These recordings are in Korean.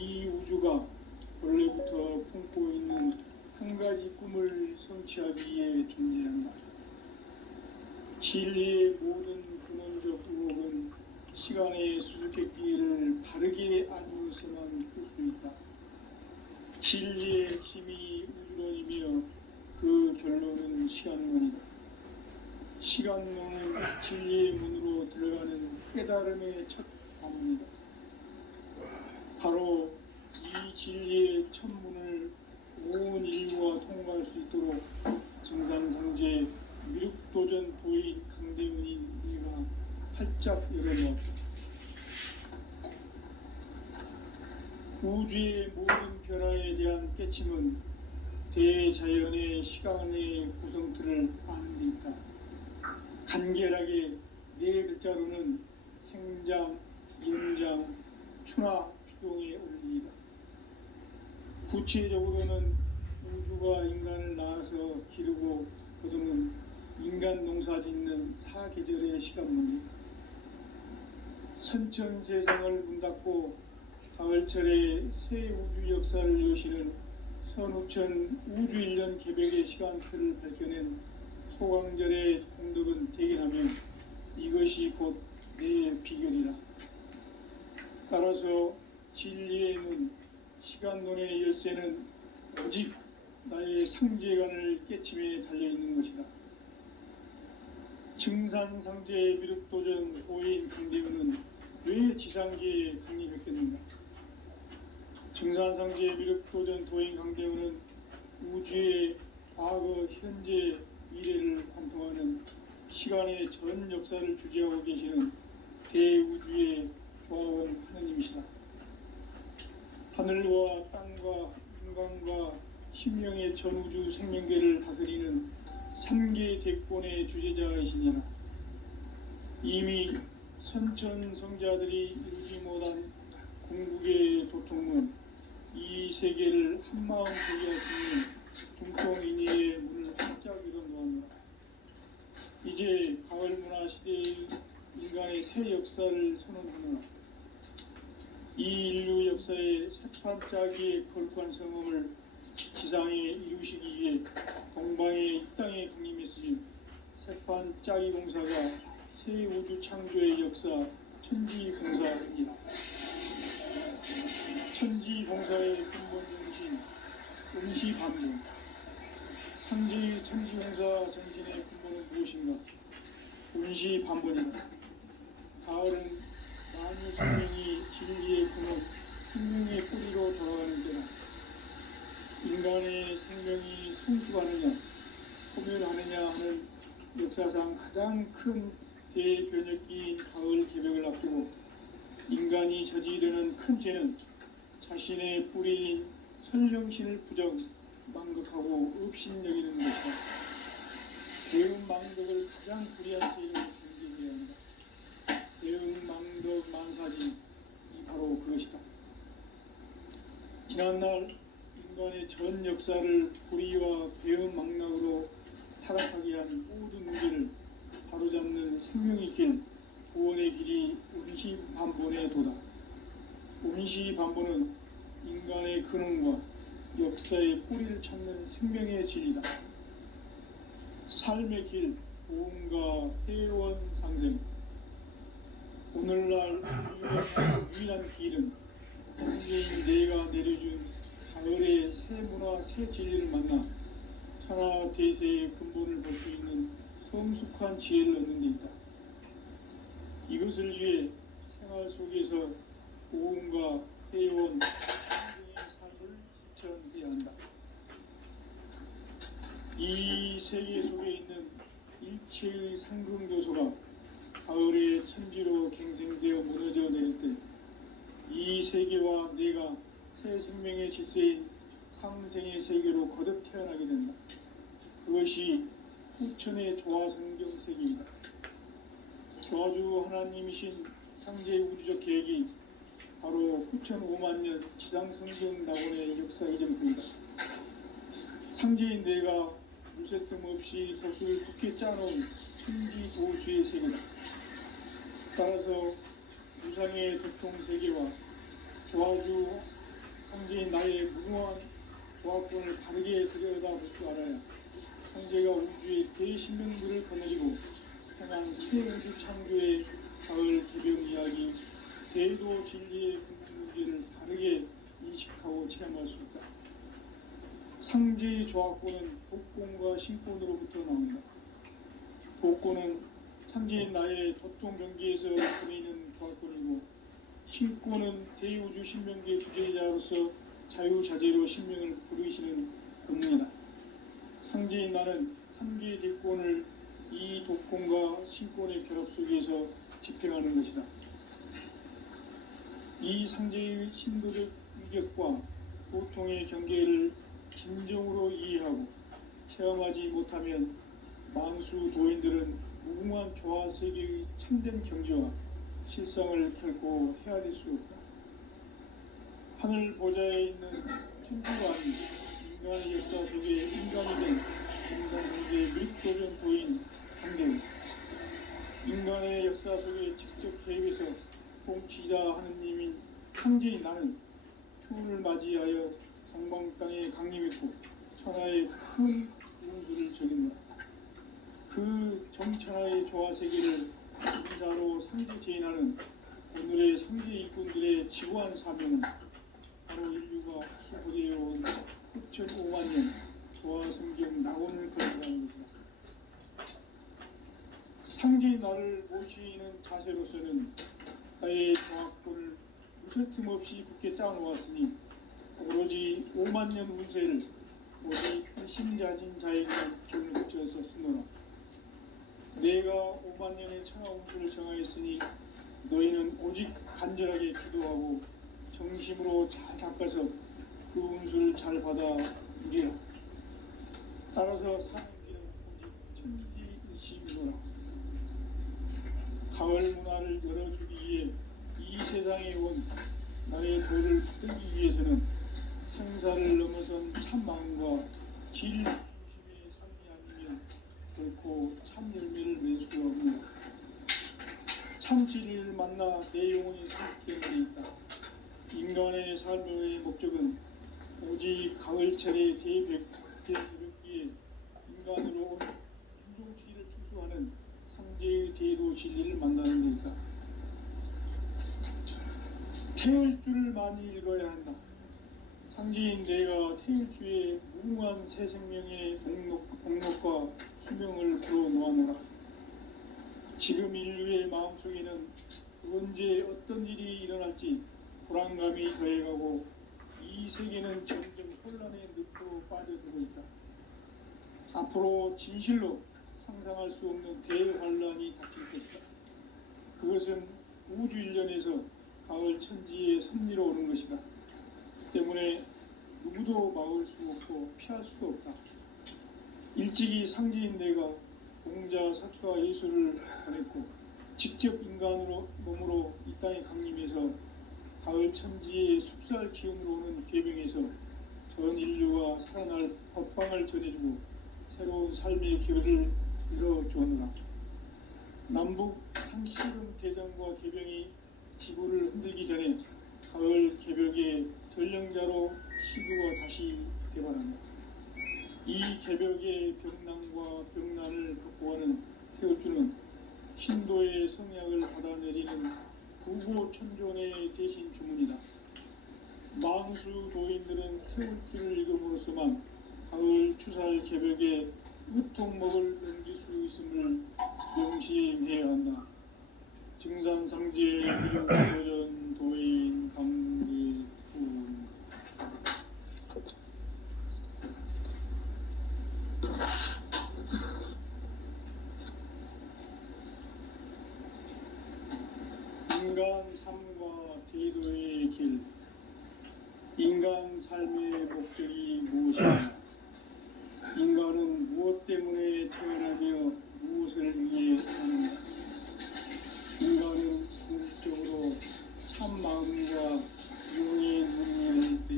이 우주가 원래부터 품고 있는 한 가지 꿈을 성취하기 위해 존재한다. 진리의 모든 근원적 의혹은 시간의 수수께끼를 바르게 알고서만 풀 수 있다. 진리의 핵심이 우주론이며 그 결론은 시간론이다. 시간론은 진리의 문으로 들어가는 깨달음의 첫 관문이다. 바로 이 진리의 첫 문을 온 인류가 통과할 수 있도록 증산상제 미륵도전 도인 강대훈인 내가 활짝 열어놓았다. 우주의 모든 변화에 대한 깨침은 대자연의 시간의 구성틀을 아는 데 있다. 간결하게 네 글자로는 생장, 연장, 추나, 추동의 원리이다. 구체적으로는 우주가 인간을 낳아서 기르고 거두는 인간 농사 짓는 사계절의 시간문이 선천 세상을 문 닫고 가을철에 새 우주 역사를 여시는 선우천 우주 1년 개백의 시간틀을 밝혀낸 소강절의 공덕은 대견하며 이것이 곧 내 비결이라. 따라서 진리의 문, 시간론의 열쇠는 오직 나의 상제관을 깨침에 달려있는 것이다. 증산상제 미륵도전 도인 강대훈은 왜 지상계에 강림했겠는가? 증산상제 미륵도전 도인 강대훈은 우주의 과거, 현재, 미래를 관통하는 시간의 전 역사를 주재하고 계시는 대우주의 조화원 하느님이시다. 하늘과 땅과 인간과 심령의 전우주 생명계를 다스리는 3개 대권의 주제자이시니라. 이미 선천성자들이 이루지 못한 궁극의 도통은 이 세계를 한마음 되게 할 수 있는 중통인의의 문을 활짝 열어놓았노라. 이제 가을문화 시대의 인간의 새 역사를 선언하노라. 이 인류 역사의 새판짜기의 거룩한 성험을 지상에 이루시기 위해 동방의 이 땅에 강림했으며 새판짜기 공사가 새 우주 창조의 역사 천지공사이다. 천지공사의 근본 정신 응시반문. 상제의 천지공사 정신의 근본은 무엇인가? 응시반문이다. 가을은 만유 생명이 진리의 근원, 생명의 뿌리로 돌아가는 때다. 인간의 생명이 성숙하느냐, 소멸하느냐 하는 역사상 가장 큰 대변혁기인 가을 개벽을 앞두고 인간이 저지르는 큰 죄는 자신의 뿌리인 선령신을 부정, 망극하고 업신여기는 것이다. 대응망덕을 가장 불의한 죄로 경계해야 한다. 대응망덕 만사진이 바로 그것이다. 지난날 인간의 전 역사를 불의와 배은망락으로 타락하게 한 모든 문제를 바로잡는 생명의 길, 구원의 길이 운시반본의 도다. 운시반본은 인간의 근원과 역사의 뿌리를 찾는 생명의 진리다. 삶의 길, 보험과 회원 상생. 오늘날 우리가 유일한 길은 성계인 내가 내려준 가을의 새 문화, 새 진리를 만나 천하 대세의 근본을 볼 수 있는 성숙한 지혜를 얻는 데 있다. 이것을 위해 생활 속에서 보험과 회원, 상생의 삶을 실천해야 한다. 이 세계 속에 있는 일체의 상승교소가 가을의 천지로 갱생되어 무너져 내릴 때 이 세계와 내가 새 생명의 질서인 상생의 세계로 거듭 태어나게 된다. 그것이 후천의 조화성경 세계이다. 조화주 하나님이신 상제 우주적 계획이 바로 후천 5만년 지상성경 낙원의 역사 이전부이다. 상제인 내가 물새틈 없이 돛을 굳게 짜놓은 천지 도수의 세계다. 따라서 무상의 도통 세계와 조화주 상제인 나의 무궁한 조합권을 바르게 들여다볼 줄 알아야 상제가 우주의 대신명들을 거느리고 향한 새 우주 창조의 가을 개벽 이야기, 대도 진리의 근본 문제를 바르게 인식하고 체험할 수 있다. 상제의 조합권은 복권과 신권으로부터 나온다. 복권은 상제인 나의 도통 경기에서 보이는 조합권이고, 신권은 대우주 신명계 주제자로서 자유자재로 신명을 부르시는 본능이다. 상제인 나는 3개의 대권을 이 독권과 신권의 결합 속에서 집행하는 것이다. 이 상제의 신도적 위력과 보통의 경계를 진정으로 이해하고 체험하지 못하면 만수 도인들은 무궁한 조화 세계의 참된 경지와 실상을 결코 헤아릴 수 없다. 하늘 보좌에 있는 천주가 아닌 인간의 역사 속에 인간이 된 정상상제의 밀도전 도인 강대우, 인간의 역사 속에 직접 개입해서 통치자 하느님인 상제인 나는 추운을 맞이하여 동방 땅에 강림했고 천하의 큰 운수를 적인다. 그 정천하의 조화 세계를 인사로 상제 제인하는 오늘의 상제 일꾼들의 지구한 사명은 바로 인류가 수고되어온 9,500만 년 조화 성경 낙원을 건설하는 것이다. 상제의 나를 모시는 자세로서는 나의 조합권을 무설틈 없이 굳게 짜놓았으니 오로지 5만 년 운세를 오직 일심자진 자에게만 기운을 붙여서 쓰노라. 내가 5만 년의 천하 운수를 정하였으니 너희는 오직 간절하게 기도하고 정심으로 잘 닦아서 그 운수를 잘 받아 누리라. 따라서 사는 길은 오직 천지일심이노라. 가을 문화를 열어주기 위해 이 세상에 온 나의 도를 받기 위해서는 생사를 넘어선 참 마음과 질 중심의 삶이 아니면 결코 참 열매를 맺을 수 없노라. 참 진리를 만나 내 영혼이 성숙됨에 있다. 인간의 삶의 목적은 오직 가을철의 대개벽기에 인간으로 온 인종시를 추수하는 상제의 대도 진리를 만나는 데 있다. 태울 줄을 많이 읽어야 한다. 상제인 내가 태울 주의 무궁한 새 생명의 목록과 수명을 풀어놓아노라. 지금 인류의 마음속에는 언제 어떤 일이 일어날지 불안감이 더해가고 이 세계는 점점 혼란의 늪으로 빠져들고 있다. 앞으로 진실로 상상할 수 없는 대환란이 닥칠 것이다. 그것은 우주 일련에서 가을 천지의 섭리로 오는 것이다. 때문에 누구도 막을 수 없고 피할 수도 없다. 일찍이 상제인 내가 공자, 석가, 예수를 보냈고 직접 인간으로 몸으로 이 땅에 강림해서 가을 천지의 숲살 기운으로 오는 계명에서 전 인류가 살아날 법방을 전해주고 새로운 삶의 기회를 열어주었노라. 남북 상시름 대전과 계병이 지구를 흔들기 전에 가을 개벽의 전령자로 시구가 다시 개발한다. 이 개벽의 병난과 병난을 극복하는 태울주는 신도의 성약을 받아내리는 부고천존의 대신 주문이다. 망수 도인들은 태울주를 읽음으로써만 가을 추살 개벽에 우통목을 넘길 수 있음을 명심해야 한다. 증산상제 도전 도인 강대훈. 인간 삶과 대도의 길. 인간 삶의 목적이 무엇인가? 인간은 무엇 때문에 태어나며 무엇을 위해 사는가? 인간은 궁극적으로 참 마음과 용의 눈이 열릴 때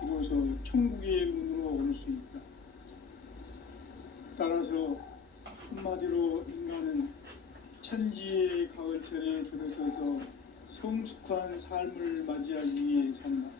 비로소 천국의 문으로 올 수 있다. 따라서 한마디로 인간은 천지의 가을철에 들어서서 성숙한 삶을 맞이하기 위해 산다.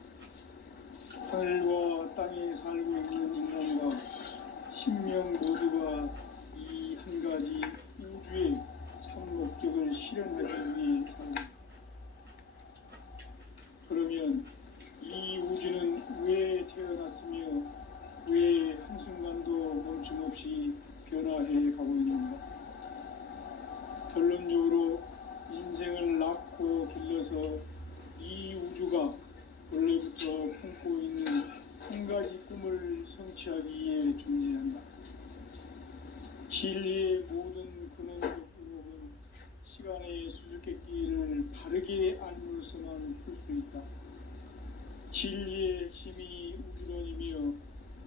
거침없이 변화해 가고 있는가. 결론적으로 인생을 낳고 길러서 이 우주가 원래부터 품고 있는 한 가지 꿈을 성취하기 위해 존재한다. 진리의 모든 근원적 의혹은 시간의 수수께끼를 바르게 알므로서만 풀 수 있다. 진리의 핵심이 우주론이며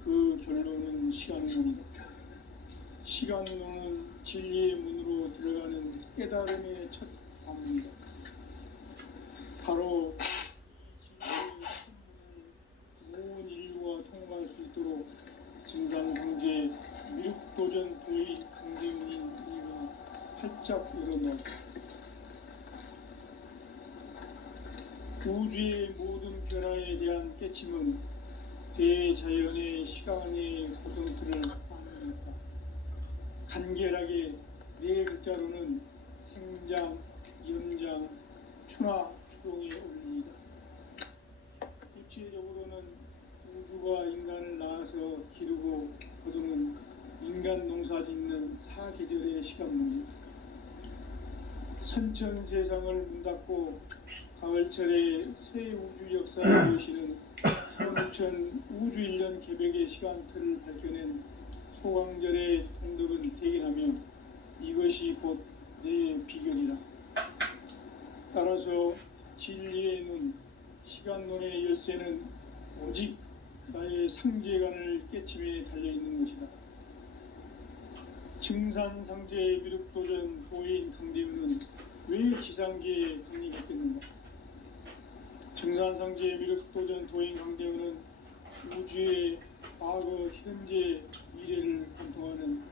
그 결론은 시간론이다. 시간론은 진리의 문으로 들어가는 깨달음의 첫 방문이다. 바로 이 진리의 문 온 인류가 통과할 수 있도록 증산상제 미륵도전 도의 강대문인 이가 활짝 열어놓았다. 우주의 모든 변화에 대한 깨침은 대자연의 시간의 구성틀을 만들었다. 간결하게 네 글자로는 생장, 연장, 추나 추동의 원리이다. 구체적으로는 우주가 인간을 낳아서 기르고 거두는 인간 농사 짓는 사계절의 시간문이다. 선천 세상을 문 닫고 가을철에 새 우주 역사를 여시는 선천 우주 1년 개백의 시간틀을 밝혀낸 소강절의 공덕은 대견하며 이것이 곧 내 비결이라. 따라서 진리의 눈, 시간론의 열쇠는 오직 나의 상제관을 깨침에 달려있는 것이다. 증산상제 미륵도전 도인 강대은은 왜 지상계에 강림했겠는가? 증산상제 미륵도전 도인 강대은은 우주의 과거, 현재, 미래를 관통하는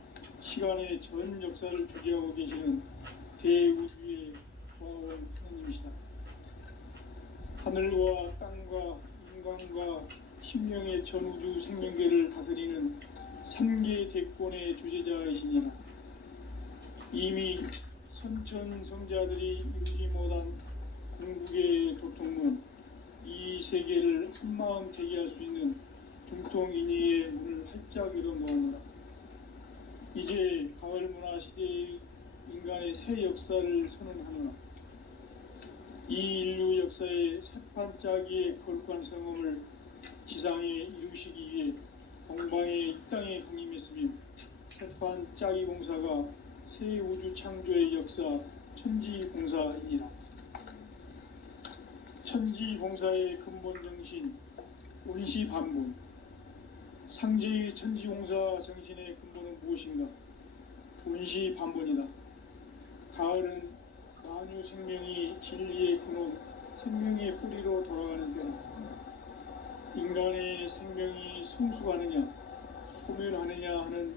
시간의 전 역사를 주재하고 계시는 대우주의 조화원 하나님이시다. 하늘과 땅과 인간과 심령의 전우주 생명계를 다스리는 3계 대권의 주제자이시니라. 이미 선천성자들이 이루지 못한 궁극의 도통문, 이 세계를 한마음 대기할 수 있는 중통인의의 문을 활짝 열어놓으라. 이제 가을 문화 시대의 인간의 새 역사를 선언하노라. 이 인류 역사의 새판짜기의 거룩한 성음을 지상에 이루시기 위해 동방의 이 땅에 강림했으며 새판짜기 공사가 새 우주 창조의 역사 천지공사이니라. 천지공사의 근본 정신 온시반본. 상제의 천지공사 정신의 근본은 무엇인가? 온시반본이다. 가을은 만유 생명이 진리의 근원, 생명의 뿌리로 돌아가는 때다. 인간의 생명이 성숙하느냐, 소멸하느냐 하는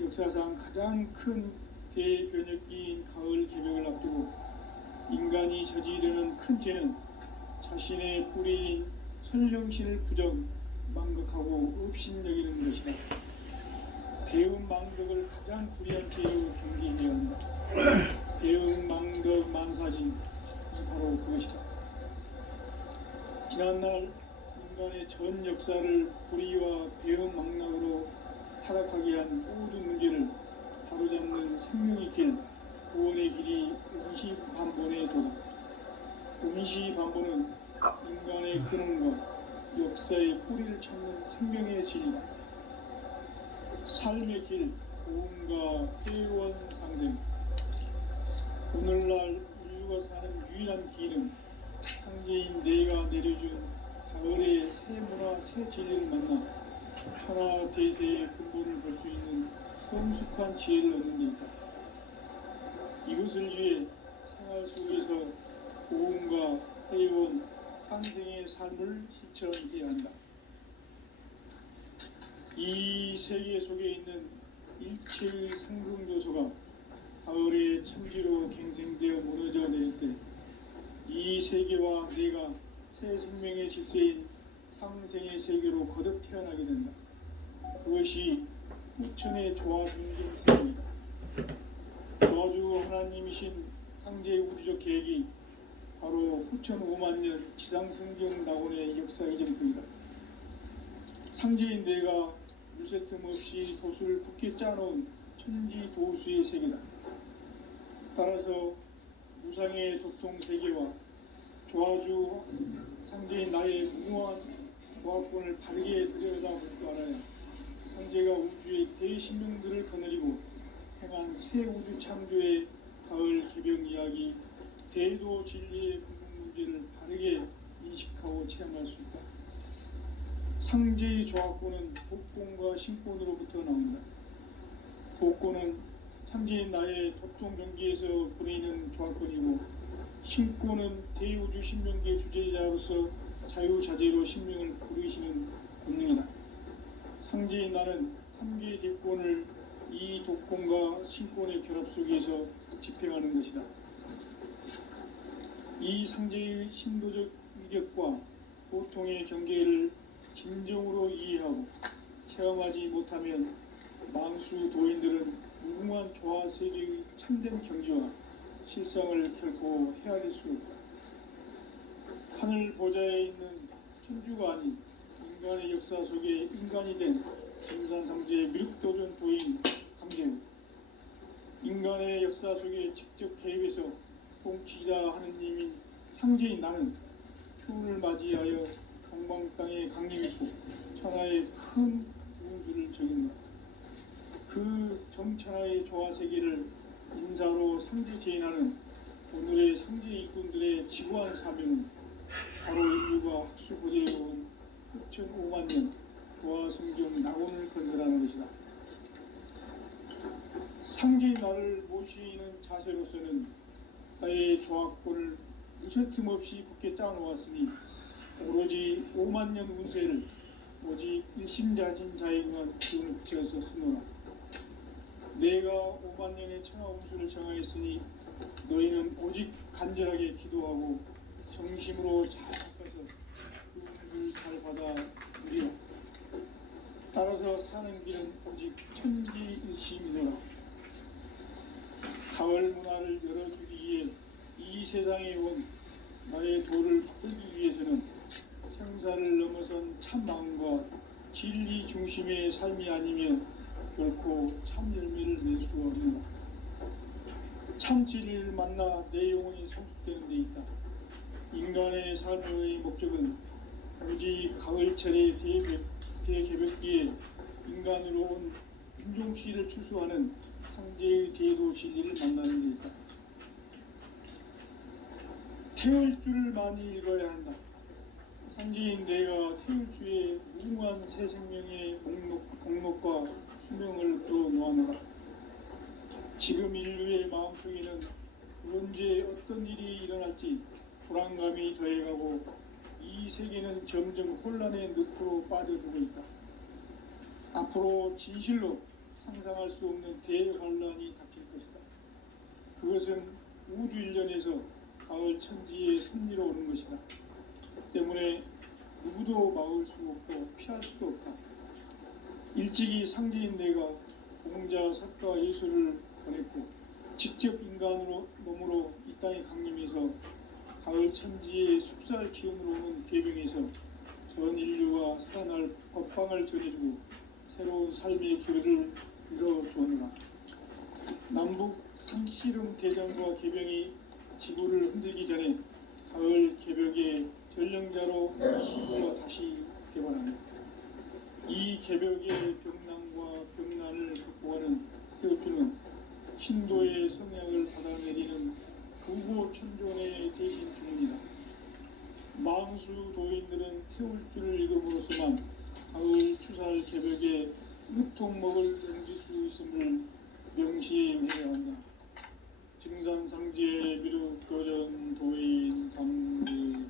역사상 가장 큰 대변혁기인 가을 개벽을 앞두고 인간이 저지르는 큰 죄는 자신의 뿌리인 설령신을 부정, 망극하고 업신여기는 것이다. 배운 망덕을 가장 불의한 죄로 경계해야 한다. 배운 망덕 만사진이 바로 그것이다. 지난날 인간의 전 역사를 불의와 배운 망락으로 타락하게 한 모든 문제를 바로잡는 생명의 길, 구원의 길이 온시반본의 도다. 온시반본은 인간의 근원과 역사의 뿌리를 찾는 생명의 진리다. 삶의 길, 고음과 회원 상생. 오늘날 인류가 사는 유일한 길은 상제인 내가 내려준 가을의 새 문화, 새 진리를 만나 천하 대세의 근본을 볼 수 있는 성숙한 지혜를 얻는 데 있다. 이것을 위해 생활 속에서 고음과 회원, 상생의 삶을 실천해야 한다. 이 세계 속에 있는 일체의 상승 요소가 가을의 천지로 갱생되어 무너져 내릴 때 이 세계와 내가 새 생명의 질서인 상생의 세계로 거듭 태어나게 된다. 그것이 후천의 조화중경성입니다. 조화주 하나님이신 상제의 우주적 계획이 바로 후천 5만 년 지상성경 낙원의 역사 이전입니다. 상제인 내가 무쇠틈 없이 돛을 굳게 짜놓은 천지 도수의 세계다. 따라서 무상의 도통 세계와 조화주 상제인 나의 무모한 조합권을 바르게 들여다볼 줄 알아야 상제가 우주의 대신명들을 거느리고 행한 새 우주 창조의 가을 개병 이야기, 대도 진리의 근본 문제를 바르게 인식하고 체험할 수 있다. 상제의 조합권은 복권과 신권으로부터 나온다. 복권은 상제인 나의 도통 경기에서 부리는 조합권이고, 신권은 대우주 신명기의 주제자로서 자유자재로 신명을 부르시는 권능이다. 상제인 나는 3개의 대권을 이 독권과 신권의 결합 속에서 집행하는 것이다. 이 상제의 신도적 위력과 보통의 경계를 진정으로 이해하고 체험하지 못하면 만수 도인들은 무궁한 조화 세계의 참된 경지와 실상을 결코 헤아릴 수 없다. 하늘 보좌에 있는 천주가 아닌 인간의 역사 속에 인간이 된 증산상제의 미륵도전 도인 강재우, 인간의 역사 속에 직접 개입해서 통치자 하느님인 상제인 나는 추운을 맞이하여 동방땅에 강림했고 천하의 큰 운수를 적인다. 그 정천하의 조화세계를 인사로 상제 제인하는 오늘의 상제 일꾼들의 지구한 사명은 바로 인류가 학수고대에 온 6,500만 년 조화성경 낙원을 건설하는 것이다. 상제의 나를 모시는 자세로서는 나의 조합권을 무쇠틈 없이 굳게 짜놓았으니 오로지 5만 년 운세를 오직 일심자진 자에게만 기운을 붙여서 쓰노라. 내가 5만 년의 천하 운수를 정하였으니 너희는 오직 간절하게 기도하고 정심으로 잘 닦아서 그 운수를 잘 받아 누리라. 따라서 사는 길은 오직 천지일심이노라. 가을 문화를 열어주기 위해 이 세상에 온 나의 도를 받들기 위해서는 생사를 넘어선 참 마음과 진리 중심의 삶이 아니면 결코 참 열매를 낼 수가 없노라. 참 진리를 만나 내 영혼이 성숙되는 데 있다. 인간의 삶의 목적은 오직 가을철의 대개벽기에 인간으로 온 윤종씨를 추수하는 상제의 대도 진리를 만나는 데 있다. 태울 줄을 많이 읽어야 한다. 상제인 내가 태울 주의 무궁한 새 생명의 목록과 수명을 풀어놓아노라. 지금 인류의 마음속에는 언제 어떤 일이 일어날지 불안감이 더해가고 이 세계는 점점 혼란의 늪으로 빠져들고 있다. 앞으로 진실로 상상할 수 없는 대환란이 닥칠 것이다. 그것은 우주 일련에서 가을 천지의 섭리로 오는 것이다. 때문에 누구도 막을 수 없고 피할 수도 없다. 일찍이 상제인 내가 공자, 석가, 예수를 보냈고 직접 인간으로 몸으로 이 땅에 강림해서 가을 천지의 숲살 기운으로 오는 계병에서 전 인류가 살아날 법방을 전해주고 새로운 삶의 기회를 이뤄주었노라. 남북 상씨름 대전과 계병이 지구를 흔들기 전에 가을 개벽의 전령자로 시구가 다시 개발한다. 이 개벽의 병난과 병난을 극복하는 태우주는 신도의 성향을 받아내리는 구고 천존의 대신 주문이다. 망수 도인들은 태울주를 읽음으로써만 가을 추살 개벽에 흡통목을 넘길 수 있음을 명시해야 한다. 증산상제 미륵도전 도인 강제우.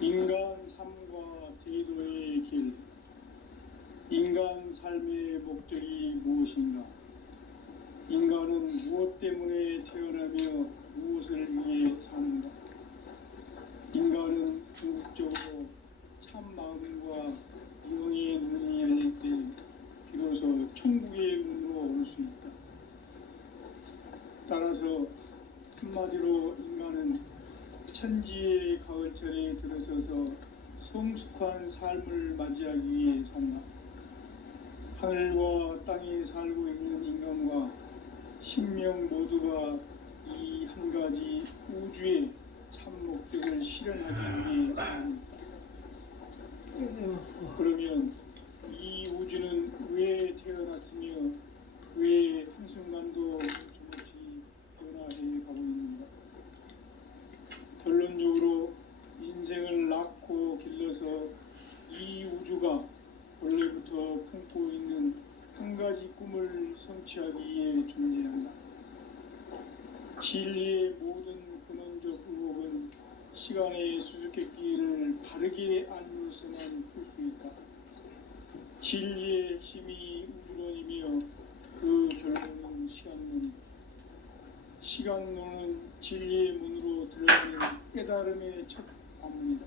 인간 삶과 제도의 길. 인간 삶의 목적이 무엇인가? 인간은 무엇 때문에 태어나며 무엇을 위해 사는가? 인간은 궁극적으로 참 마음과 영의 눈이 열릴 때 비로소 천국의 문으로 올 수 있다. 한마디로 인간은 천지의 가을철에 들어서서 성숙한 삶을 맞이하기 위해 산다. 하늘과 땅에 살고 있는 인간과 sinh명 모두가 이 한 가지 우주의 참 목적을 실현하기 위해 삽니다. 그러면 이 우주는 왜 태어났으며 왜 한순간도 멈춤없이 변화해 가고 있는가? 결론적으로 인생을 낳고 길러서 이 우주가 원래부터 품고 있는 한 가지 꿈을 성취하기 위해 존재한다. 진리의 모든 근원적 의혹은 시간의 수수께끼를 바르게 알므로서만 풀 수 있다. 진리의 핵심이 우주론이며 그 결론은 시간론이다. 시간론은 진리의 문으로 들어가는 깨달음의 첫 관문이다.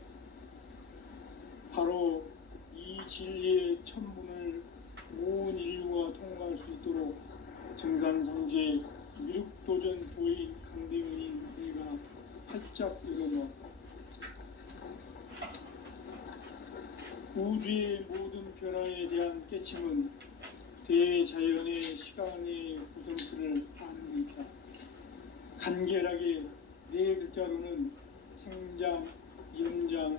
바로 이 진리의 첫 문을 온 인류가 통과할 수 있도록 증산성제 미륵도전 도인 강대원인 내가 활짝 열어놓았다. 우주의 모든 변화에 대한 깨침은 대자연의 시간의 구성틀을 아는 데 있다. 간결하게 네 글자로는 생장, 연장,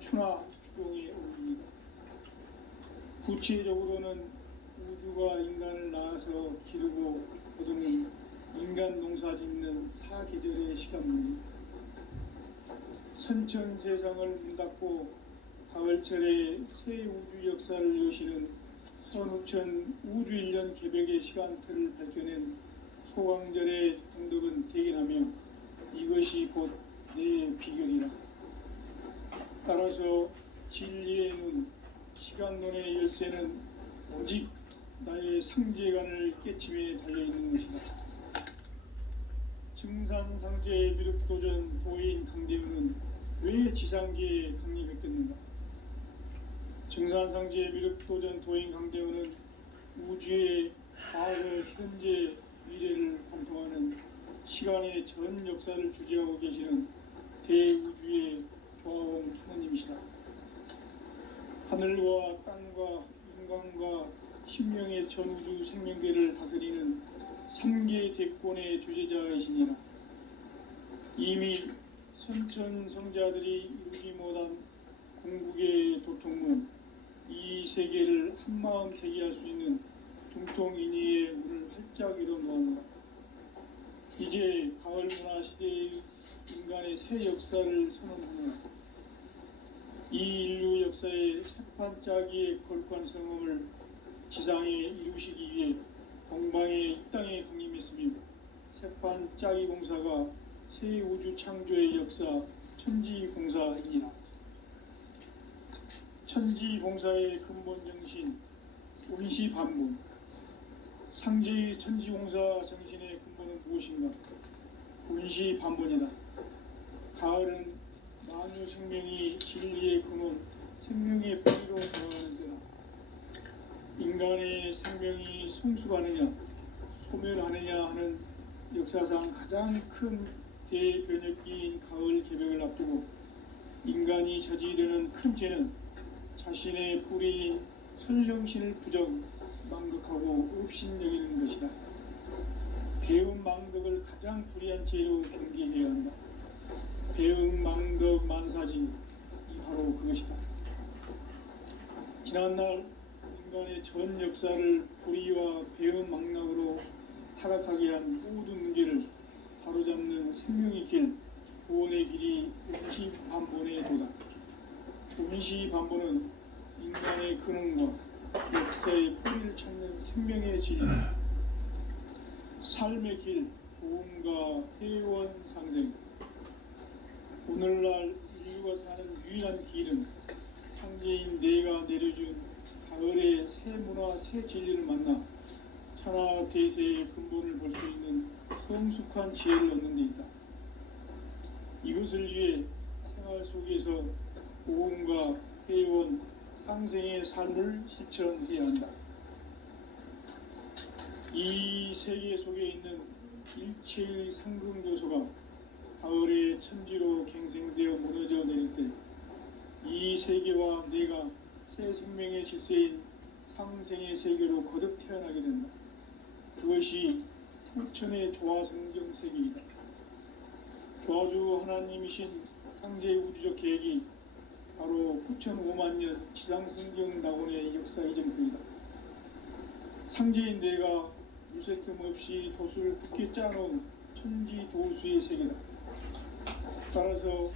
추나 추동에 어울립니다. 구체적으로는 우주가 인간을 낳아서 기르고 거두는 인간 농사 짓는 사계절의 시간입니다. 선천세상을 문닫고 가을철에 새 우주 역사를 여시는 선우천 우주일년 개벽의 시간틀을 밝혀낸 소강절의 공덕은 대견하며 이것이 곧 내 비결이라. 따라서 진리의 눈, 시간론의 열쇠는 오직 나의 상제관을 깨침에 달려있는 것이다. 증산상제의 미륵도전 도인 강대원은 왜 지상계에 강림했겠는가? 증산상제의 미륵도전 도인 강대원은 우주의 과거, 현재, 미래를 관통하는 시간의 전 역사를 주재하고 계시는 대우주의 조화원 하느님이시다. 하늘과 땅과 인간과 sinh 명의 전우주 생명계를 다스리는 3계 대권의 주재자이시니라. 이미 선천성자들이 이루지 못한 궁극의 도통문, 이 세계를 한마음 대기할 수 있는 중통인의의 문을 활짝 열어놓았노라. 이제 가을 문화 시대의 인간의 새 역사를 선언하노라. 이 인류 역사의 새판짜기의 거룩한 성험을 지상에 이루시기 위해 동방의 이 땅에 강림했으며 새판짜기 공사가 새 우주 창조의 역사 천지공사이니라. 천지공사의 근본 정신 운시반문. 상제의 천지공사 정신의 근본은 무엇인가? 운시반문이다. 가을은 만유 생명이 진리의 근원, 생명의 뿌리로 돌아가는 때다. 인간의 생명이 성숙하느냐, 소멸하느냐 하는 역사상 가장 큰 대변혁기인 가을 개벽을 앞두고 인간이 저지르는 큰 죄는 자신의 뿌리인 설정신을 부정, 망극하고 업신여기는 것이다. 배움 망덕을 가장 불의한 죄로 경계해야 한다. 배움 망덕 만사진, 이 바로 그것이다. 지난날 인간의 전 역사를 불의와 배움 망락으로 타락하게 한 모든 문제를 바로잡는 생명의 길, 구원의 길이 운시반본의 도다. 운시반본은 인간의 근원과 역사의 뿌리를 찾는 생명의 질이다. 삶의 길, 보험과 회원 상생. 오늘날 인류가 사는 유일한 길은 상제인 내가 내려준 가을의 새 문화, 새 진리를 만나 천하 대세의 근본을 볼 수 있는 성숙한 지혜를 얻는 데 있다. 이것을 위해 생활 속에서 보험과 회원, 상생의 삶을 실천해야 한다. 이 세계 속에 있는 일체의 상승요소가 가을의 천지로 갱생되어 무너져 내릴 때 이 세계와 내가 새 생명의 질서인 상생의 세계로 거듭 태어나게 된다. 그것이 후천의 조화성경 세계이다. 조화주 하나님이신 상제의 우주적 계획이 바로 후천 5만 년 지상성경 낙원의 역사 이전편이다. 상제인 내가 유세 틈 없이 도수를 굳게 짜놓은 천지 도수의 세계다. 따라서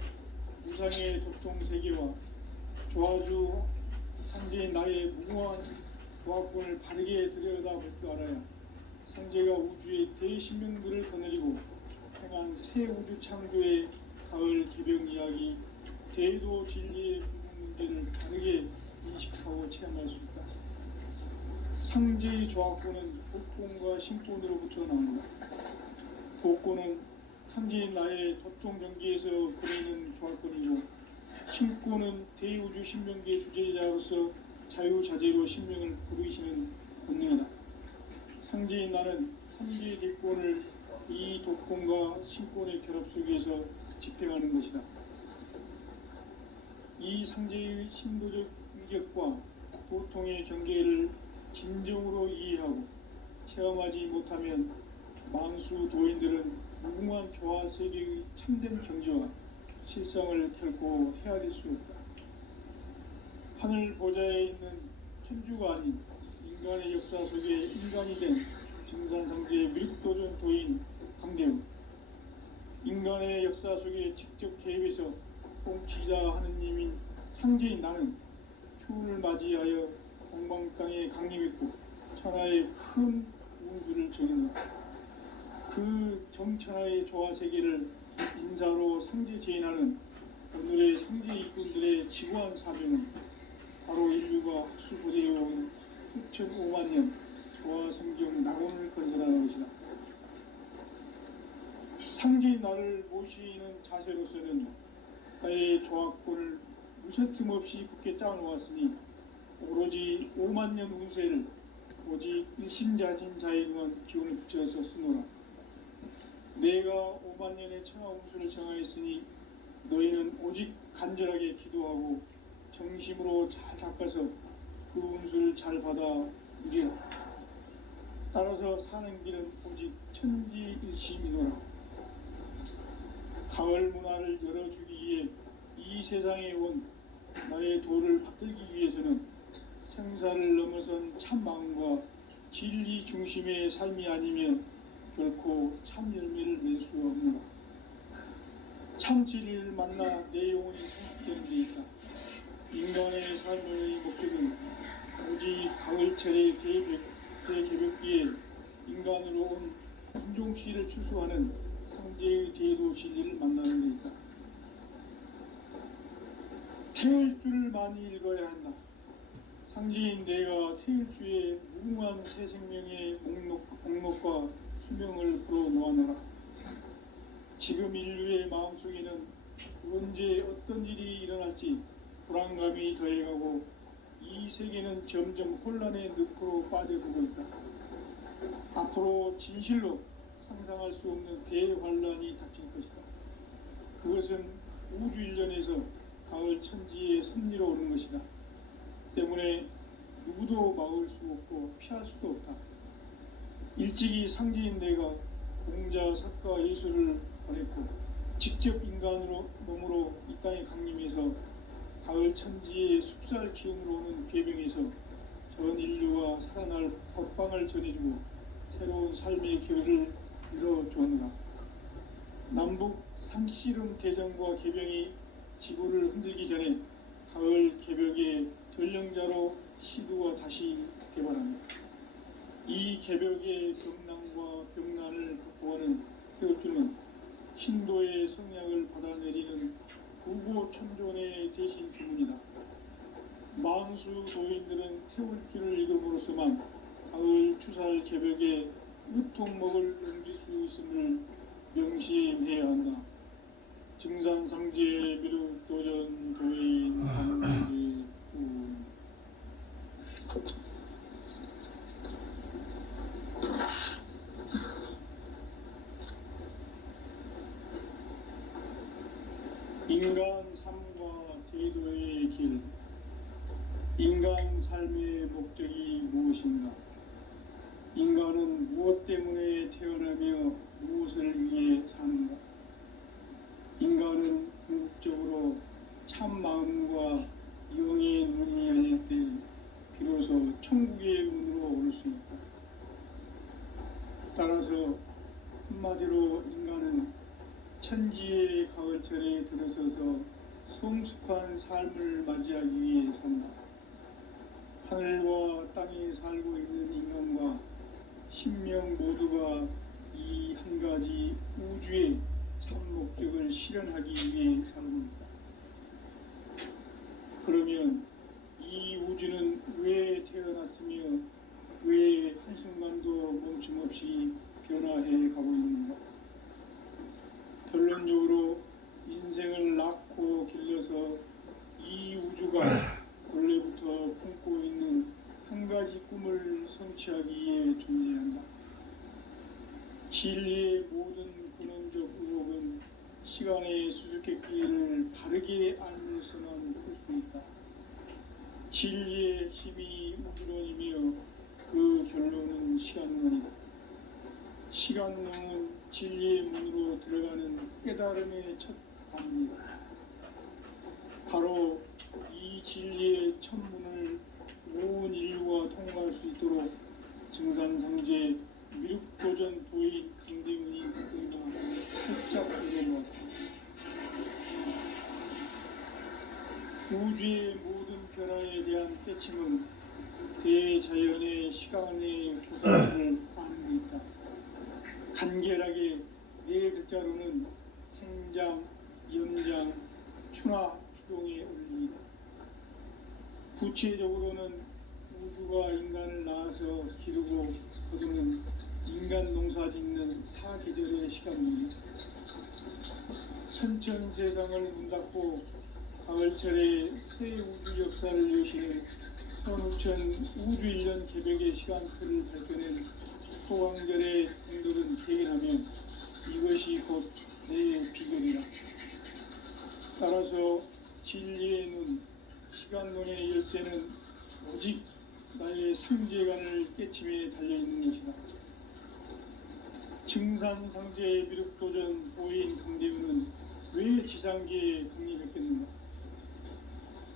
무상의 도통세계와 조화주 상제인 나의 무궁한 조합권을 바르게 들여다볼 줄 알아야 상제가 우주의 대신명들을 거느리고 행한 새 우주 창조의 가을 개벽 이야기, 대도 진리의 궁극 문제를 바르게 인식하고 체험할 수 있다. 상제의 조합권은 복권과 신권으로부터 나온다. 복권은 상제인 나의 도통 경기에서 그리는 조합권이고, 신권은 대우주 신명기의 주제자로서 자유자재로 신명을 부르시는 본능이다. 상제인 나는 상제의 객권을 이 독권과 신권의 결합 속에서 집행하는 것이다. 이 상제의 신도적 위격과 도통의 경계를 진정으로 이해하고 체험하지 못하면 만수 도인들은 무궁한 조화 세계의 참된 경지와 실상을 결코 헤아릴 수 없다. 하늘 보좌에 있는 천주가 아닌 인간의 역사 속에 인간이 된 증산상제의 미륵도전 도인 강대웅, 인간의 역사 속에 직접 개입해서 통치자 하느님인 상제인 나는 추운을 맞이하여 동방땅에 강림했고 천하의 큰 운수를 정했다. 그 정천하의 조화세계를 인사로 상제 제인하는 오늘의 상제 일꾼들의 지구한 사명은 바로 인류가 학수고대해온 후천 5만 년 조화성경 낙원을 건설하는 것이다. 상제인 나를 모시는 자세로서는 나의 조합권을 무쇠틈 없이 굳게 짜놓았으니 오로지 5만 년 운세를 오직 일심자진 자에게만 기운을 붙여서 쓰노라. 내가 5만 년의 천하 운수를 정하였으니 너희는 오직 간절하게 기도하고 정심으로 잘 닦아서 그 운수를 잘 받아 누리라. 따라서 사는 길은 오직 천지일심이노라. 가을 문화를 열어주기 위해 이 세상에 온 나의 도를 받들기 위해서는 생사를 넘어선 참 마음과 진리 중심의 삶이 아니면 결코 참 열매를 맺을 수 없노라. 참 진리를 만나 내 영혼이 성숙되는 데 있다. 인간의 삶의 목적은 오직 가을철의 대개벽기에 인간으로 온 인종시를 추수하는 상제의 대도 진리를 만나는 데 있다. 태을 줄을 많이 읽어야 한다. 상제인 내가 태을 주에 무궁한 새 생명의 목록과 수명을 불어놓아노라. 지금 인류의 마음속에는 언제 어떤 일이 일어날지 불안감이 더해가고 이 세계는 점점 혼란의 늪으로 빠져들고 있다. 앞으로 진실로 상상할 수 없는 대환란이 닥칠 것이다. 그것은 우주 일련에서 가을 천지의 섭리로 오는 것이다. 때문에 누구도 막을 수 없고 피할 수도 없다. 일찍이 상제인 내가 공자, 석가, 예술을 보냈고 직접 인간으로 몸으로 이 땅에 강림해서 가을 천지의 숲살 기운으로 오는 괴병에서 전 인류가 살아날 법방을 전해주고 새로운 삶의 기회를 이뤄주었노라. 남북 상씨름 대전과 개병이 지구를 흔들기 전에 가을 개벽의 전령자로 시두가 다시 개발합니다. 이 개벽의 경난과 병난을 극복하는 태울주는 신도의 성약을 받아내리는 부고천존의 대신 주문이다. 만수 도인들은 태울주를 읽음으로써만 가을 추살 개벽의 으통목을 넘길 수 있음을 명심해야 한다. 증산상제 미륵도전 도인 강제군 인간은 무엇 때문에 태어나며 무엇을 위해 사는가? 인간은 궁극적으로 참 마음과 영의 눈이 열릴 때 비로소 천국의 문으로 올 수 있다. 따라서 한마디로 인간은 천지의 가을철에 들어서서 성숙한 삶을 맞이하기 위해 산다. 하늘과 땅에 살고 있는 인간과 신명 모두가 이 한 가지 우주의 참 목적을 실현하기 위해 살고 있다. 그러면 이 우주는 왜 태어났으며 왜 한순간도 멈춤없이 변화해 가고 있는가? 결론적으로 인생을 낳고 길러서 이 우주가 원래부터 품고 있는 한 가지 꿈을 성취하기 위해 존재한다. 진리의 모든 근원적 의혹은 시간의 수수께끼를 바르게 알면서만 풀 수 있다. 진리의 핵심이 우주론이며 그 결론은 시간론이다. 시간론은 진리의 문으로 들어가는 깨달음의 첫 관문이다. 바로 이 진리의 첫 문을 온 인류가 통과할 수 있도록 증산상제 미륵도전 도인 강대훈이 그나 살짝 이뤄놓았다. 우주의 모든 변화에 대한 깨침은 대자연의 시간의 구성체를 아는 데 있다. 간결하게 네 글자로는 생장, 연장, 추나 추동의 원리이다. 구체적으로는 우주가 인간을 낳아서 기르고 거두는 인간 농사 짓는 사계절의 시간입니다. 선천 세상을 문 닫고 가을철에 새 우주 역사를 여시는 선우천 우주 1년 개벽의 시간틀을 밝혀낸 소강절의 동들은 대견하며 이것이 곧 내 비결이라. 따라서 진리의 눈, 시간론의 열쇠는 오직 나의 상제관을 깨침에 달려있는 것이다. 증산상제의 미륵도전 도인 강대훈은 왜 지상계에 강림했겠는가?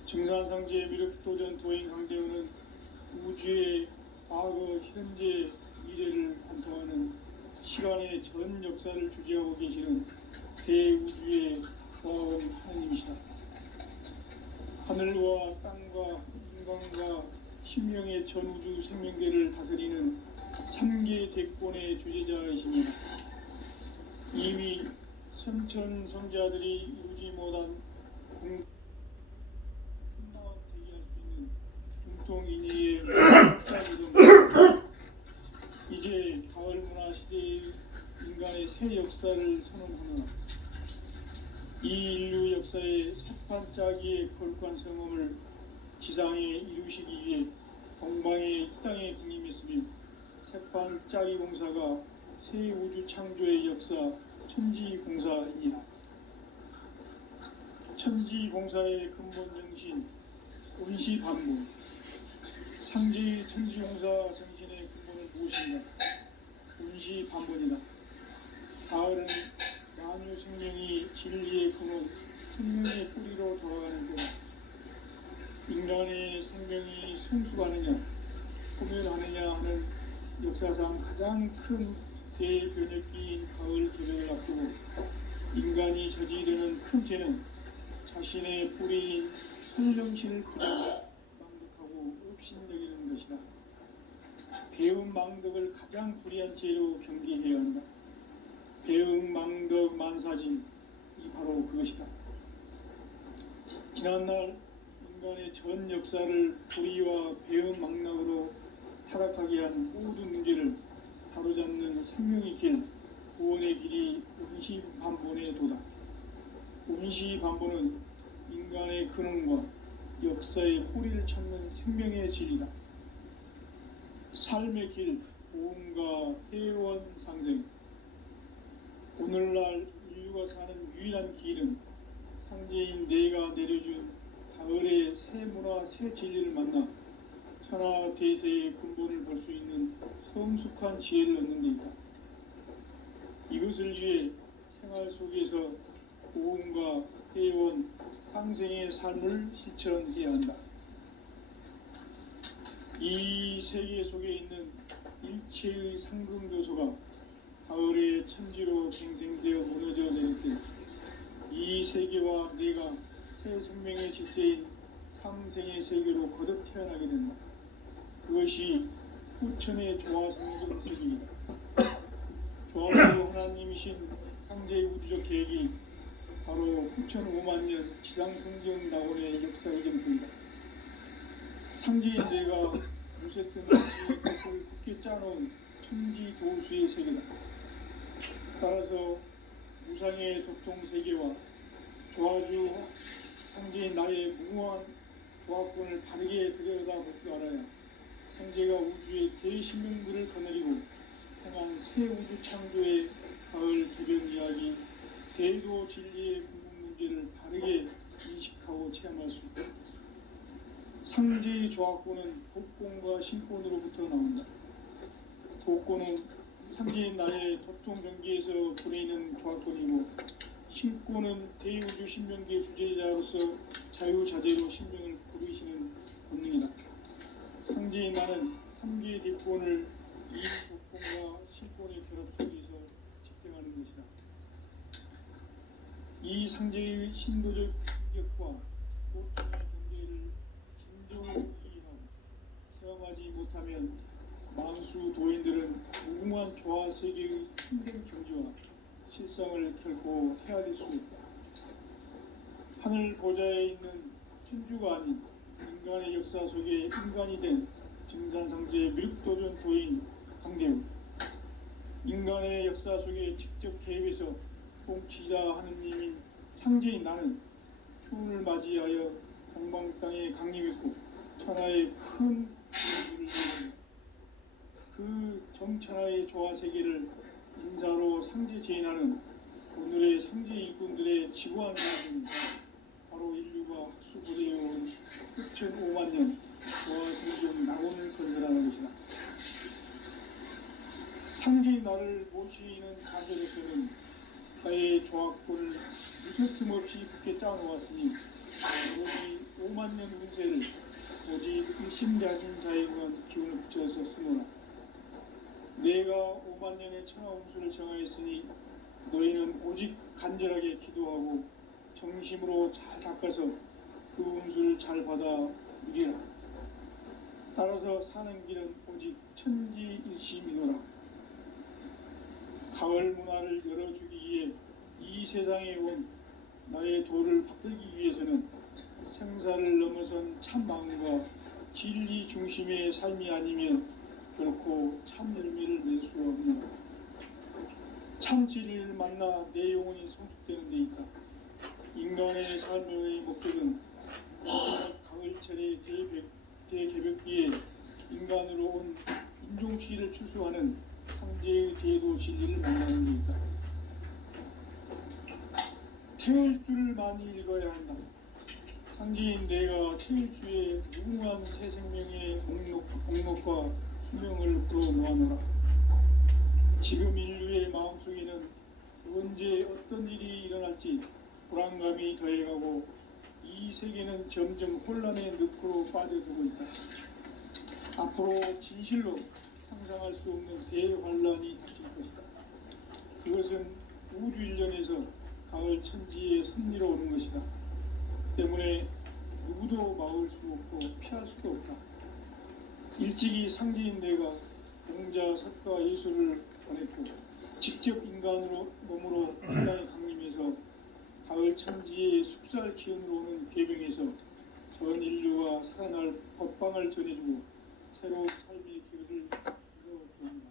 증산상제의 미륵도전 도인 강대훈은 우주의 과거, 현재, 미래를 관통하는 시간의 전 역사를 주재하고 계시는 대우주의 조화원 하나님이시다. 하늘과 땅과 인간과 신명의 전우주 생명계를 다스리는 3계 대권의 주재자이십니다. 이미 선천 성자들이 이루지 못한 공마음 대기할 수 있는 중통인의의 역사이동 이제 가을 문화 시대의 인간의 새 역사를 선언하며 이 인류 역사의 석판짜기의 거룩한 성험을 지상에 이루시기 위해 동방의 이 땅에 군림했으며 석판짜기 공사가 새 우주 창조의 역사 천지공사이니라. 천지공사의 근본 정신 원시반복, 상제의 천지공사 정신의 근본은 무엇인가? 원시반복이다. 가을은 만유 생명이 진리의 근원, 생명의 뿌리로 돌아가는 때다. 인간의 생명이 성숙하느냐, 소멸하느냐 하는 역사상 가장 큰 대변혁기인 가을 개벽을 앞두고 인간이 저지르는 큰 죄는 자신의 뿌리인 선령신을 부정 망덕하고 업신여기는 것이다. 배움 망덕을 가장 불의한 죄로 경계해야 한다. 배움 망덕 만사진이 바로 그것이다. 지난날 인간의 전 역사를 불의와 배움 망락으로 타락하게 한 모든 문제를 바로잡는 생명의 길, 구원의 길이 원시반본의 도다. 원시반본은 인간의 근원과 역사의 뿌리를 찾는 생명의 진리다. 삶의 길, 보험과 회원 상생. 오늘날 인류가 사는 유일한 길은 상제인 내가 내려준 가을의 새 문화, 새 진리를 만나 천하 대세의 근본을 볼 수 있는 성숙한 지혜를 얻는 데 있다. 이것을 위해 생활 속에서 고음과 회원, 상생의 삶을 실천해야 한다. 이 세계 속에 있는 일체의 상승교소가 가을의 천지로 갱생되어 무너져 내릴 때 이 세계와 내가 새 생명의 질서인 상생의 세계로 거듭 태어나게 된다. 그것이 후천의 조화성경 세계이다. 조화로 하나님이신 상제의 우주적 계획이 바로 후천 5만 년 지상성경 낙원의 역사의 전부이다. 상제인 내가 무쇠뜨는 것을 굳게 짜놓은 천지 도수의 세계다. 따라서 무상의 독종 세계와 조화주 상제인 나의 무모한 조합권을 바르게 들여다볼 줄 알아야 상제가 우주의 대신명들을 거느리고 행한 새 우주 창조의 가을 개변 이야기, 대도 진리의 궁극 문제를 바르게 인식하고 체험할 수 있다. 상제의 조합권은 복권과 신권으로부터 나온다. 복권은 상제인 나의 도통 경계에서 보내는 조합권이고, 신권은 대우주 신명기의 주제자로서 자유자재로 신명을 부르시는 본능이다. 상제인 나는 3개의 뒷권을 이 복권과 신권의 결합 속에서 집행하는 것이다. 이 상제의 신도적 인격과 보통의 경계를 진정으로 이해하고 체험하지 못하면 만수 도인들은 무궁한 조화 세계의 참된 경지와 실상을 결코 헤아릴 수 없다. 하늘 보좌에 있는 천주가 아닌 인간의 역사 속에 인간이 된 증산상제의 미륵도전 도인 강대우, 인간의 역사 속에 직접 개입해서 통치자 하느님인 상제인 나는 추운을 맞이하여 동방 땅에 강림했고 천하의 큰 기술을 이룬다. 그 정천하의 조화 세계를 인사로 상제 제인하는 오늘의 상제 일꾼들의 지구한 사람은 바로 인류가 학수고대해온 6,5만 년 조화 성경 낙원을 건설하는 것이다. 상제인 나를 모시는 자세로서는 나의 조합권을 무쇠틈 없이 굳게 짜놓았으니 오직 5만 년 운세를 오직 일심자진 자에게만 기운을 붙여서 쓰노라. 내가 5만 년의 천하 운수를 정하였으니 너희는 오직 간절하게 기도하고 정심으로 잘 닦아서 그 운수를 잘 받아 누리라. 따라서 사는 길은 오직 천지일심이노라. 가을 문화를 열어주기 위해 이 세상에 온 나의 도를 받들기 위해서는 생사를 넘어선 참 마음과 진리 중심의 삶이 아니면 결코 참 열매를 낼 수 없는 참 진리를 만나 내 영혼이 성숙되는 데 있다. 인간의 삶의 목적은 가을철의 대개벽기에 인간으로 온 인종시를 추수하는 상제의 제도 진리를 만나는 데 있다. 태울 줄을 많이 읽어야 한다. 상제인 내가 태울 주의 무궁한 새 생명의 목록과 수명을 풀어놓아노라. 지금 인류의 마음속에는 언제 어떤 일이 일어날지 불안감이 더해가고 이 세계는 점점 혼란의 늪으로 빠져들고 있다. 앞으로 진실로 상상할 수 없는 대환란이 닥칠 것이다. 그것은 우주 일련에서 가을 천지의 섭리로 오는 것이다. 때문에 누구도 막을 수 없고 피할 수도 없다. 일찍이 상제인 내가 공자, 석가, 예수를 보냈고 직접 인간으로 몸으로 이 땅에 강림해서 가을 천지의 숲살 기운으로 오는 괴병에서 전 인류와 살아날 법방을 전해주고 새로운 삶의 기회를 이뤄줍니다.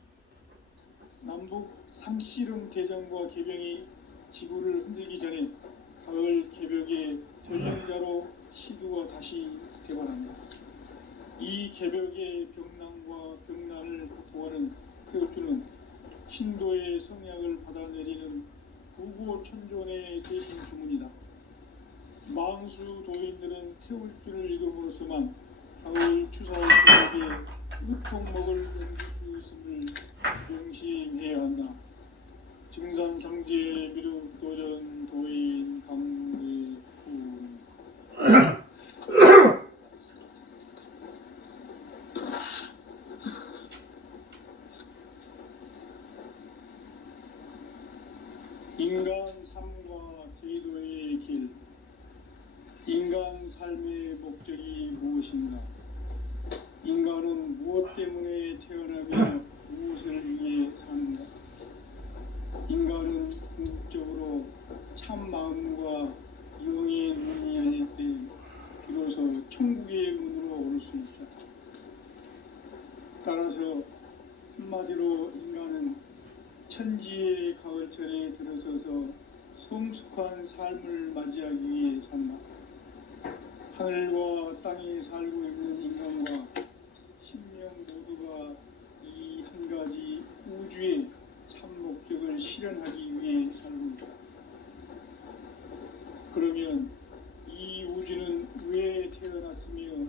남북 상씨름 대전과 개병이 지구를 흔들기 전에 가을 개벽의 전령자로 시두가 다시 개발합니다. 이 개벽의 병난과 병난을 극복하는 태우주는 신도의 성약을 받아내리는 부고천존의 대신 주문이다. 망수 도인들은 태울주를 읽음으로써만 가을 추사의 개벽에 으통먹을 넘길 수 있음을 증산상제 미륵도전 도인 강대구 인간 삶과 제도의 길. 인간 삶의 목적이 무엇인가? 인간은 무엇 때문에 태어나며 무엇을 위해 사는가? 인간은 궁극적으로 참 마음과 영의 눈이 열릴 때 비로소 천국의 문으로 오를 수 있다. 따라서 한마디로 인간은 천지의 가을철에 들어서서 성숙한 삶을 맞이하기 위해 산다. 하늘과 땅에 살고 있는 인간과 신명 모두가 이 한 가지 우주의 참 목적을 실현하기 위해 살고 있다. 그러면 이 우주는 왜 태어났으며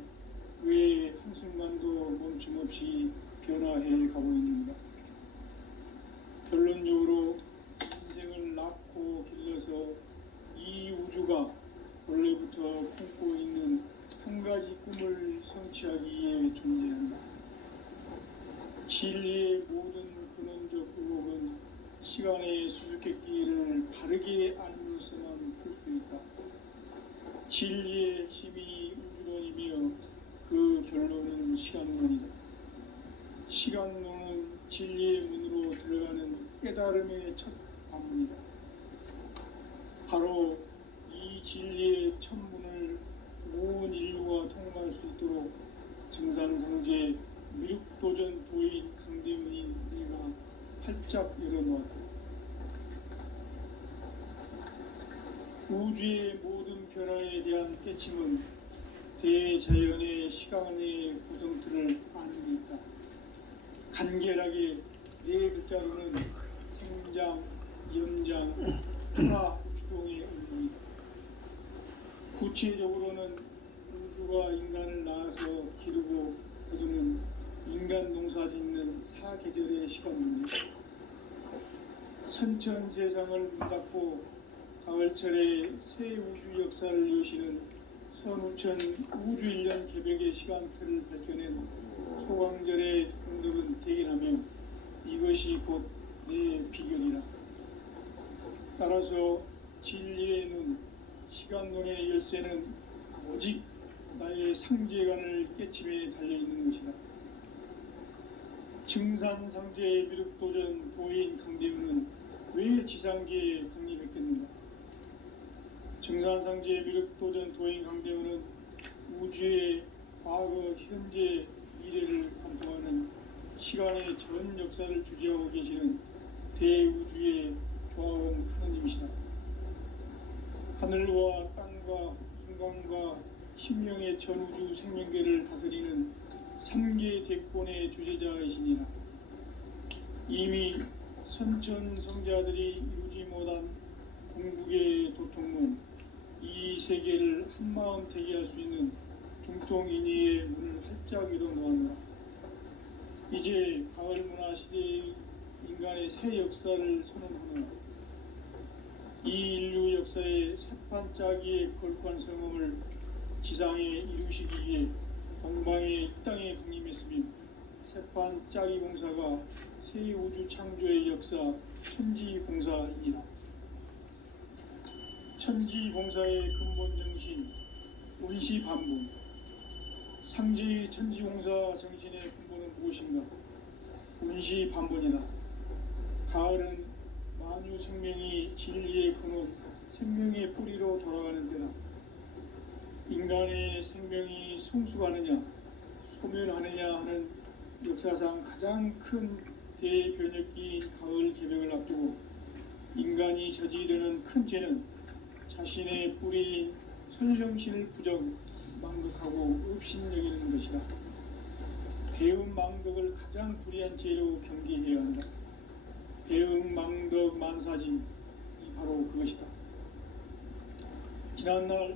왜 한순간도 멈춤없이 변화해 가고 있는가? 결론적으로 인생을 낳고 길러서 이 우주가 원래부터 품고 있는 한 가지 꿈을 성취하기 위해 존재한다. 진리의 모든 근원적 의혹은 시간의 수수께끼를 바르게 알면서만 풀 수 있다. 진리의 핵심이 우주론이며 그 결론은 시간론이다. 시간론은 진리의 문으로 들어가는 깨달음의 첫 관문이다. 바로 이 진리의 첫 문을 온 인류가 통과할 수 있도록 증산상제 미륵도전 도인 강대문인 내가 활짝 열어놓았다. 우주의 모든 변화에 대한 깨침은 대자연의 시간의 구성틀을 아는 데 있다. 간결하게 네 글자로는 생장, 연장, 출하, 주동의 의미이다. 구체적으로는 우주가 인간을 낳아서 기르고 거두는 인간 농사 짓는 사계절의 시간 문제. 선천 세상을 문 닫고 가을철에 새 우주 역사를 여시는 선우천 우주 1년 개벽의 시간틀을 밝혀낸 소강절의 공덕은 대견하며 이것이 곧 내 비결이라. 따라서 진리의 눈, 시간론의 열쇠는 오직 나의 상제관을 깨침에 달려있는 것이다. 증산상제 미륵도전 도인 강대우는 왜 지상계에 강림했겠는가? 증산상제 미륵도전 도인 강대우는 우주의 과거, 현재, 미래를 관통하는 시간의 전 역사를 주재하고 계시는 대우주의 조화원 하나님이시다. 하늘과 땅과 인간과 신명의 전우주 생명계를 다스리는 3계 대권의 주제자이시니라. 이미 선천성자들이 이루지 못한 궁극의 도통문, 이 세계를 한마음 대기할 수 있는 중통인의의 문을 활짝 열어놓았노라. 이제 가을 문화 시대의 인간의 새 역사를 선언하노라. 이 인류 역사의 새판짜기의 거룩한 성음을 지상에 이루시기 위해 동방의 이 땅에 강림했으며 새판짜기 공사가 새 우주 창조의 역사 천지공사이니라. 천지공사의 근본 정신 운시반복. 상제의 천지공사 정신의 근본은 무엇인가? 운시반복이다. 가을은 만유 생명이 진리의 근원, 생명의 뿌리로 돌아가는 때다. 인간의 생명이 성숙하느냐, 소멸하느냐 하는 역사상 가장 큰 대변혁기인 가을 개벽을 앞두고 인간이 저지르는 큰 죄는 자신의 뿌리인 설정신을 부정, 망극하고 업신여기는 것이다. 배움 망덕을 가장 불의한 죄로 경계해야 한다. 배움 망덕 만사진이 바로 그것이다. 지난날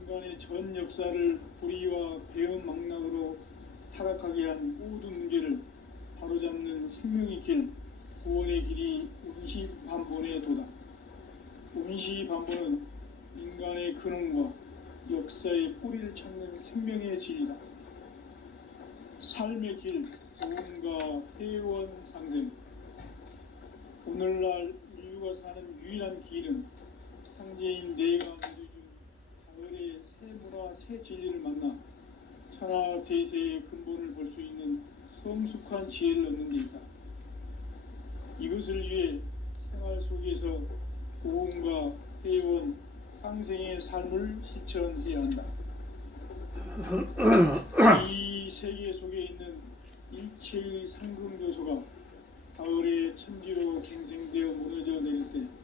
인간의 전 역사를 불의와 배움 망락으로 타락하게 한 모든 문제를 바로잡는 생명의 길, 구원의 길이 운시반본에 도다. 운시반본은 인간의 근원과 역사의 뿌리를 찾는 생명의 진리다. 삶의 길, 도움과 회원 상생. 오늘날 인류가 사는 유일한 길은 상제인 내가 내려준 가을의 새 문화, 새 진리를 만나 천하 대세의 근본을 볼 수 있는 성숙한 지혜를 얻는 데 있다. 이것을 위해 생활 속에서 도움과 회원, 상생의 삶을 실천해야 한다. 이 세계 속에 있는 일체의 상금 요소가 가을의 천지로 갱생되어 무너져 내릴 때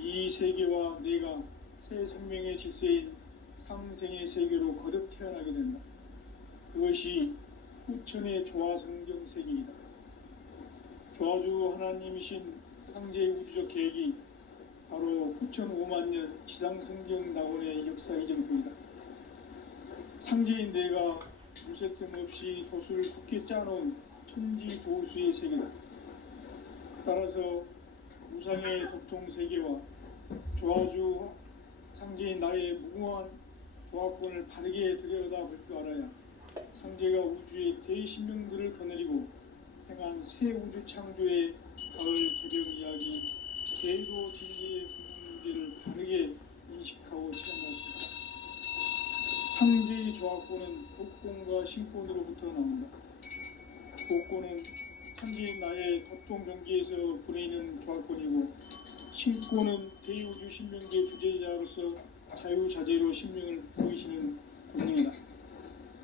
이 세계와 내가 새 생명의 질서인 상생의 세계로 거듭 태어나게 된다. 그것이 후천의 조화성경 세계이다. 조화주 하나님이신 상제의 우주적 계획이 바로 후천 5만년 지상성경 낙원의 역사 이정표이다. 상제인 내가 무쇠틈 없이 도수를 굳게 짜놓은 천지 도수의 세계다. 따라서 무상의 도통 세계와 조화주 상제인 나의 무궁한 조화권을 바르게 들여다볼 줄 알아야 상제가 우주의 대신명들을 거느리고 행한 새 우주 창조의 가을 개벽 이야기, 계도 진리의 근본 문제를 바르게 인식하고 체험할 수 있다. 상제의 조화권은 독권과 신권으로부터 나온다. 독권은 상제인 나의 도통 경계에서 보내는 조화권이고, 신권은 대우주 신명계 주제자로서 자유자재로 신명을 보이시는 권능이다.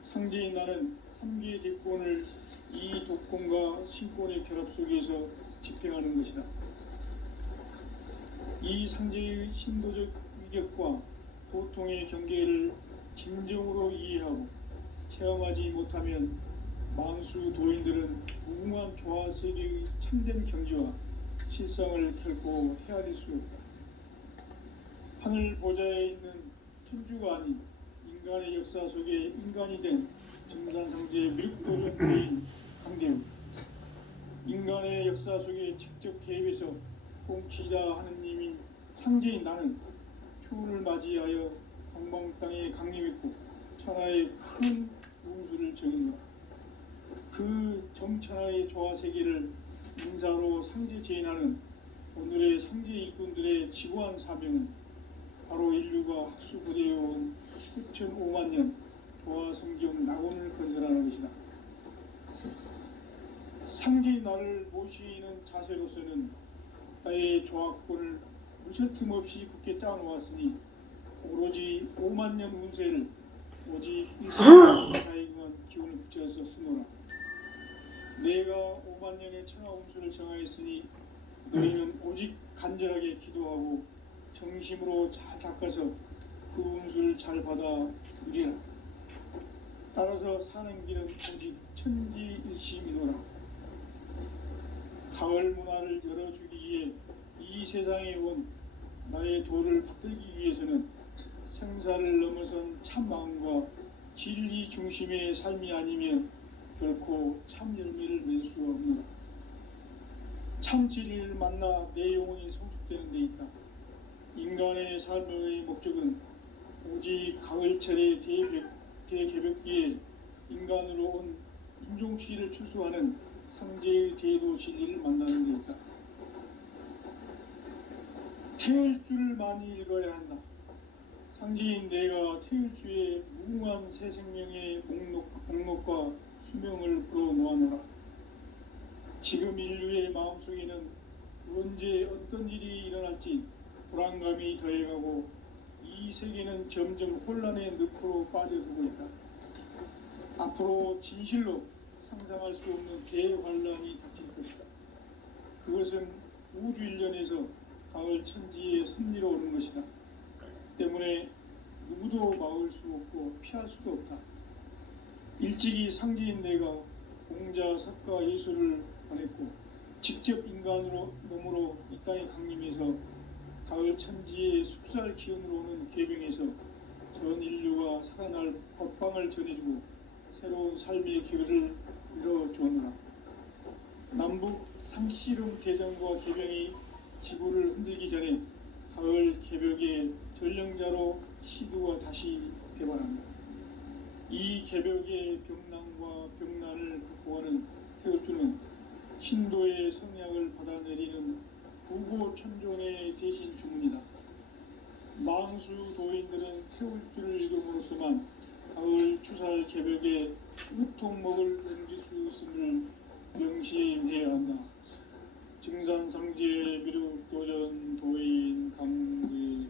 상제인 나는 3개의 대권을 이 독권과 신권의 결합 속에서 집행하는 것이다. 이 상제의 신도적 위격과 도통의 경계를 진정으로 이해하고 체험하지 못하면 만수 도인들은 무궁한 조화 세계의 참된 경지와 실상을 결코 헤아릴 수 없다. 하늘 보좌에 있는 천주가 아닌 인간의 역사 속에 인간이 된 정산상제의 밀도전부인 강대우, 인간의 역사 속에 직접 개입해서 통치자 하느님인 상제인 나는 추운을 맞이하여 방방 땅에 강림했고 천하의 큰 웅수를 정했노라. 그 정천하의 조화 세계를 인사로 상제 제인하는 오늘의 상제 일꾼들의 지구한 사명은 바로 인류가 학수부대해온 후천 5만년 조화성경 낙원을 건설하는 것이다. 상제의 나를 모시는 자세로서는 나의 조화권을 무쇠틈 없이 굳게 짜놓았으니 오로지 5만년 운세를 오직 일시에 기운을 붙여서 쓰노라. 내가 5만년의 천하 운수를 정하였으니 너희는 오직 간절하게 기도하고 정심으로 잘 닦아서 그 운수를 잘 받아 누리라. 따라서 사는 길은 오직 천지일심이노라. 가을 문화를 열어주기 위해 이 세상에 온 나의 도를 붙들기 위해서는 생사를 넘어선 참 마음과 진리 중심의 삶이 아니면 결코 참 열매를 맺을 수가 없노라. 참 진리를 만나 내 영혼이 성숙되는 데 있다. 인간의 삶의 목적은 오직 가을철의 대개벽기에 인간으로 온 인종시를 추수하는 상제의 대도 진리를 만나는 데 있다. 태을 줄을 많이 읽어야 한다. 상제인 내가 태을주의 무궁한 새 생명의 목록과 수명을 불어놓아노라. 지금 인류의 마음속에는 언제 어떤 일이 일어날지 불안감이 더해가고 이 세계는 점점 혼란의 늪으로 빠져들고 있다. 앞으로 진실로 상상할 수 없는 대환란이 닥칠 것이다. 그것은 우주 일련에서 가을 천지에 승리로 오는 것이다. 때문에 누구도 막을 수 없고 피할 수도 없다. 일찍이 상제인 내가 공자, 석가, 예수를 보냈고 직접 인간으로 몸으로 이 땅에 강림해서 가을 천지의 숲살 기운으로 오는 계병에서 전 인류가 살아날 법방을 전해주고 새로운 삶의 기회를 열어주었노라. 남북 상씨름 대전과 개병이 지구를 흔들기 전에 가을 개벽의 전령자로 시도가 다시 되발합니다. 이 개벽의 병난과 병난을 극복하는 태울주는 신도의 성약을 받아내리는 부고천종의 대신 주문이다. 망수 도인들은 태울주를 읽음으로써만 가을 추살 개벽의 우통목을 넘길 수 있음을 명심해야 한다. 증산상지의 미륵도전 도인 강대우.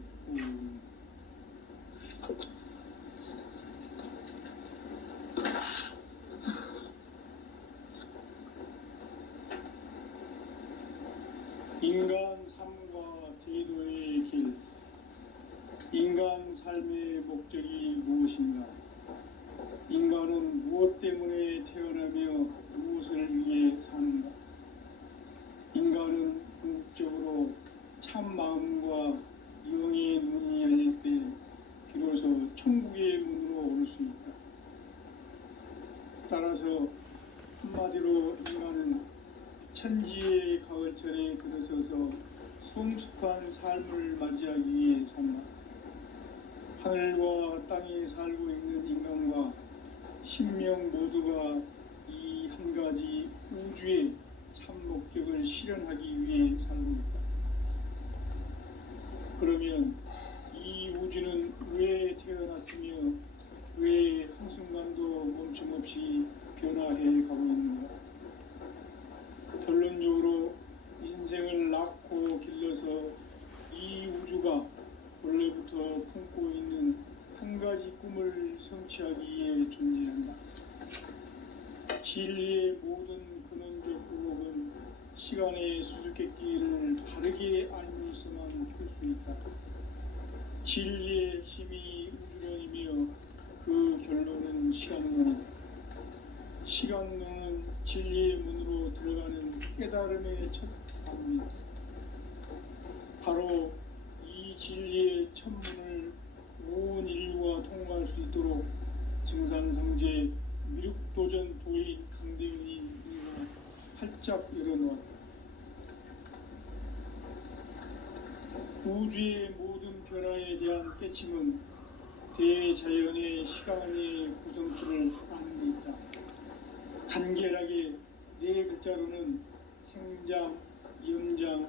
인간 삶과 제도의 길. 인간 삶의 목적이 무엇인가? 인간은 무엇 때문에 태어나며 무엇을 위해 사는가? 인간은 궁극적으로 참 마음과 영의 눈이 열릴 때 비로소 천국의 문으로 올 수 있다. 따라서 한마디로 인간은 천지의 가을철에 들어서서 성숙한 삶을 맞이하기 위해 산다. 하늘과 땅에 살고 있는 인간과 신명 모두가 이 한 가지 우주의 참 목적을 실현하기 위해 살고 있다. 그러면 이 우주는 왜 태어났으며 왜 한순간도 멈춤없이 변화해 가고 있는가? 결론적으로 인생을 낳고 길러서 이 우주가 원래부터 품고 있는 한 가지 꿈을 성취하기 위해 존재한다. 진리의 모든 근원적 의혹은 시간의 수수께끼를 바르게 알면서만 풀 수 있다. 진리의 힘이 우주론이며 그 결론은 시간론이다. 시간론은 진리의 문으로 들어가는 깨달음의 첫 방입니다. 바로 이 진리의 천문을 온 인류가 통과할 수 있도록 증산성제 미륵도전 도인 강대윤이 문을 활짝 열어놓았다. 우주의 모든 변화에 대한 깨침은 대자연의 시간의 구성줄을 아는 데 있다. 간결하게 네 글자로는 생장, 염장,